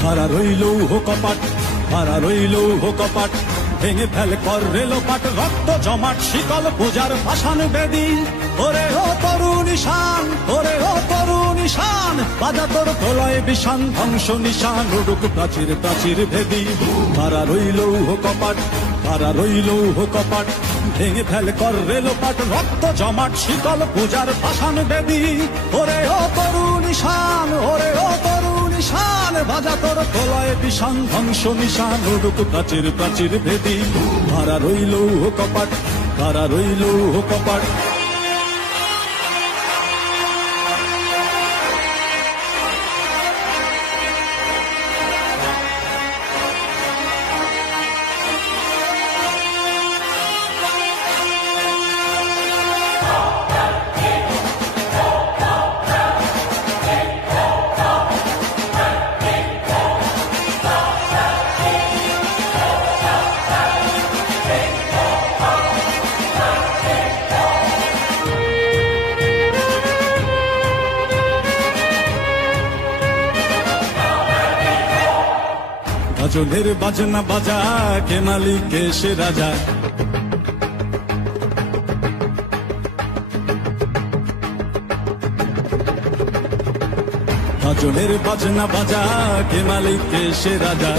খাড়া রইল কপাট, খাড়া রইল কপাট, ভেঙে ফেল কর রেলোপাট, রক্ত জমাট শিকল পূজার পাষাণ বেদী। ওরে ও তরুণ ঈশান, ওরে ও তরুণ ঈশান, বাজা তোর প্রলয় বিষান, ধ্বংস নিশান উড়ুক প্রাচীর প্রাচীর ভেদী। খাড়া রইল কপাট, খাড়া রইল কপাট, ভেঙে ফেল কর রেলোপাট, রক্ত জমাট শিকল পূজার পাষাণ বেদী। ওরে ও তরুণ ঈশান, ওরে ও তরুণ ঈশান, বাজা তোর প্রলয় বিষান, ধ্বংস নিশান উড়ুক প্রাচীর প্রাচীর ভেদী। খাড়া রইল কপাট, খাড়া রইল কপাট। গাজনের বাজনা বাজা, কে মালিক কে সে রাজা। গাজনের বাজনা বাজা, কে মালিক কে সে রাজা।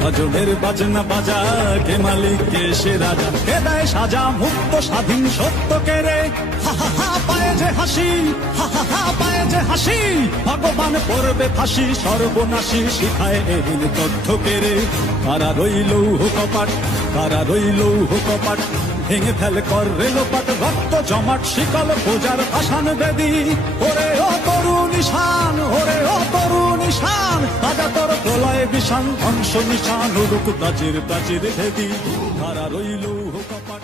গাজনের বাজনা বাজা, কে মালিক কে সে রাজা। কে দেয় সাজা মুক্ত স্বাধীন সত্য কে রে, হা হা হা পায়ে যে হাসি, হা হা হা পায়ে যে হাসি। ভগবান পড়বে ফাঁসি, সর্বনাশী শিখায় এহীন তথ্য কে রে। কারা রইল কপাট, কারা রইল কপাট, ভেঙে ফেল কর রেলোপাট, রক্ত জমাট শিকল পূজার পাষাণ বেদী। ওরে ও তরুণ ঈশান, ওরে ও তরুণ ঈশান, বাজা তোর প্রলয় বিষান, ধ্বংস নিশান উড়ুক প্রাচীর প্রাচীর ভেদী। কারা রইল কপাট।